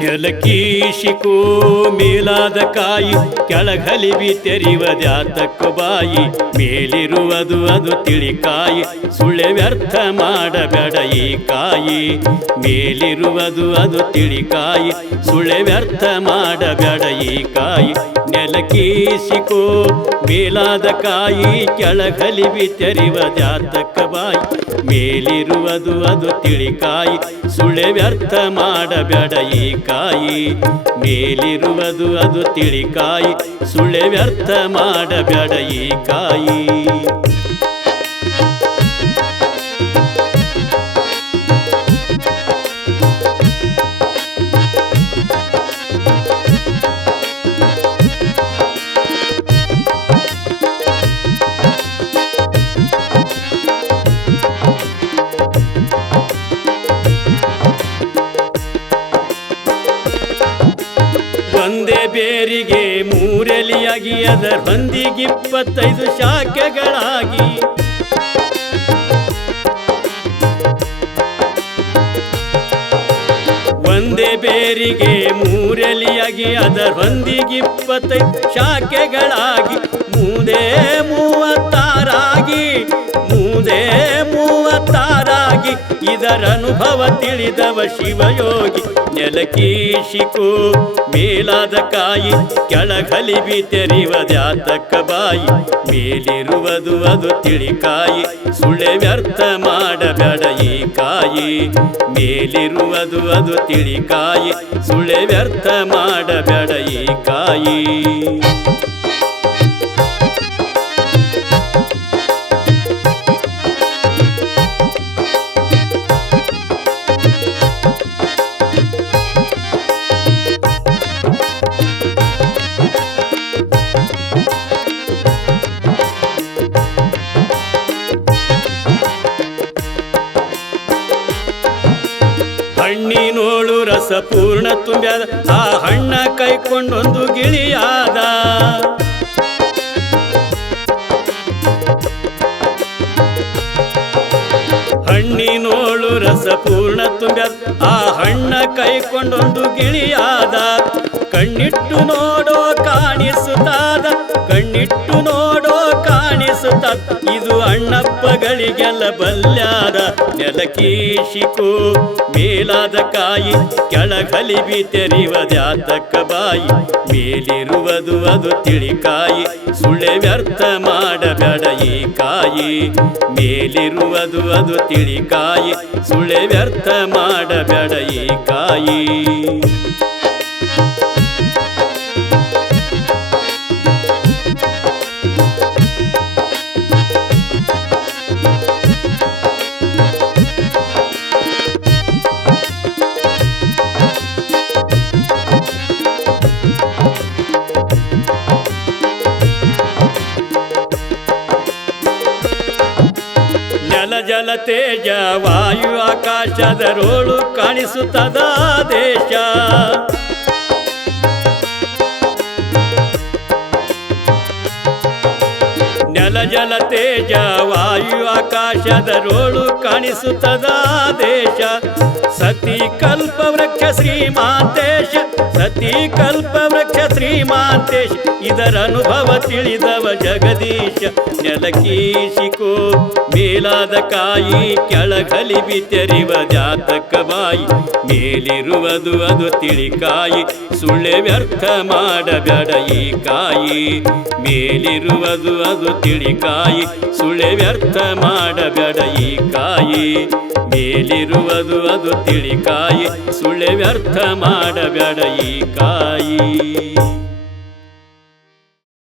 ನೆಲಕೀಶಿಕೋ ಮೇಲಾದ ಕಾಯಿ ಕೆಳಗಲಿಬಿ ತೆರೆಯುವುದ್ಯಾತಕ್ಕ ಬಾಯಿ ಮೇಲಿರುವುದು ಅದು ತಿಳಿಕಾಯಿ ಸುಳ್ಳೆ ವ್ಯರ್ಥ ಮಾಡಬೇಡ ಈ ಕಾಯಿ ಮೇಲಿರುವುದು ಅದು ತಿಳಿಕಾಯಿ ಸುಳ್ಳೆ ವ್ಯರ್ಥ ಮಾಡಬೇಡ ಈ ಕಾಯಿ ನೆಲಕೀಶಿಕೋ ಮೇಲಾದ ಕಾಯಿ ಕೆಳಗಲಿಬಿ ತೆರೆಯುವುದ್ಯಾತಕ್ಕ ಬಾಯಿ ಮೇಲಿರುವುದು ಅದು ತಿಳಿಕಾಯಿ ಸುಳ್ಳೆ ವ್ಯರ್ಥ ಮಾಡಬೇಡ ಈ ಕಾಯಿ ಮೇಲಿರುವುದು ಅದು ತಿಳಿಕಾಯಿ ಸುಳ್ಳೆ ವ್ಯರ್ಥ ಮಾಡಬೇಡ ಈ ಕಾಯಿ ಒಂದೇ ಬೇರಿಗೆ ಮೂರೆಲಿಯಾಗಿ ಅದರ ಹೊಂದಿಗೆ 25 ಶಾಖೆಗಳಾಗಿ ಒಂದೇ ಬೇರಿಗೆ ಮೂರೆಲಿಯಾಗಿ ಅದರ ಹೊಂದಿಗೆ 25 ಶಾಖೆಗಳಾಗಿ ಮೂದೇ 36 ಇದರ ಅನುಭವ ತಿಳಿದವ ಶಿವಯೋಗಿ ನೆಲಕೀಶಿಕೋ ಮೇಲಾದ ಕಾಯಿ ಕೆಳಗಲಿಬಿ ತೆರೆಯುವುದ್ಯಾತಕ್ಕ ಬಾಯಿ ಮೇಲಿರುವುದು ಅದು ತಿಳಿಕಾಯಿ ಸುಳ್ಳೆ ವ್ಯರ್ಥ ಮಾಡಬೇಡ ಈ ಕಾಯಿ ಮೇಲಿರುವುದು ಅದು ತಿಳಿಕಾಯಿ ಸುಳ್ಳೆ ವ್ಯರ್ಥ ಮಾಡಬೇಡ ಈ ಕಾಯಿ ಹಣ್ಣಿನೋಳು ರಸ ಪೂರ್ಣ ತುಂಬ್ಯಾದ ಆ ಹಣ್ಣ ಕೈಕೊಂಡೊಂದು ಗಿಳಿಯಾದ ಹಣ್ಣಿನೋಳು ರಸ ಪೂರ್ಣ ತುಂಬ್ಯಾದ ಆ ಹಣ್ಣ ಕೈಕೊಂಡೊಂದು ಗಿಳಿಯಾದ ಕಣ್ಣಿಟ್ಟು ನೋಡೋ ಕಾಣಿಸುತ್ತಾದ ಕಣ್ಣಿಟ್ಟು ನೋಡೋ ಕಾಣಿಸುತ್ತಾದ ಇದು ಅಣ್ಣಪ್ಪಗಳಿಗೆಲ್ಲ ಬಲ್ಯಾದ ನೆಲಕೀಶಿಕೋ ಮೇಲಾದ ಕಾಯಿ ಕೆಳಗಲಿಬಿ ತೆರೆಯುವುದ್ಯಾತಕ್ಕ ಬಾಯಿ ಮೇಲಿರುವುದು ಅದು ತಿಳಿಕಾಯಿ ಸುಳ್ಳೆ ವ್ಯರ್ಥ ಮಾಡಬೇಡ ಈ ಕಾಯಿ ಮೇಲಿರುವುದು ಅದು ತಿಳಿಕಾಯಿ ಸುಳ್ಳೆ ವ್ಯರ್ಥ ಮಾಡಬೇಡ ಈ ಕಾಯಿ ಜಲ ತೇಜ ವಾಯು ಆಕಾಶದರೋಳು ಕಾಣಿಸುತ್ತದ ದೇಶ ನೆಲ ಜಲ ತೇಜ ವಾಯು ಆಕಾಶದರೋಳು ಕಾಣಿಸುತ್ತದ ದೇಶ ಸತಿ ಕಲ್ಪ ವೃಕ್ಷ ಶ್ರೀಮಾಂತೇಶ ಸತಿ ಕಲ್ಪ ವೃಕ್ಷ ಶ್ರೀಮಾಂತೇಶ ಇದರ ಅನುಭವ ತಿಳಿದವ ಜಗದೀಶ ನೆಲಕೀಶಿಕೋ ಮೇಲಾದ ಕಾಯಿ ಕೆಳಗಲಿಬಿ ತೆರೆಯುವುದ್ಯಾತಕ್ಕ ಬಾಯಿ ಮೇಲಿರುವುದು ಅದು ತಿಳಿಕಾಯಿ ಸುಳ್ಳೆ ವ್ಯರ್ಥ ಮಾಡಬೇಡ ಈ ಕಾಯಿ ಮೇಲಿರುವುದು ಅದು ತಿಳಿಕಾಯಿ ಸುಳ್ಳೆ ವ್ಯರ್ಥ ಮಾಡಬೇಡ ಈ ಕಾಯಿ ಮೇಲಿರುವುದು ಅದು ತಿಳಿಕಾಯಿ ಸುಳ್ಳೆ ವ್ಯರ್ಥ ಮಾಡಬೇಡ ಈ ಕಾಯಿ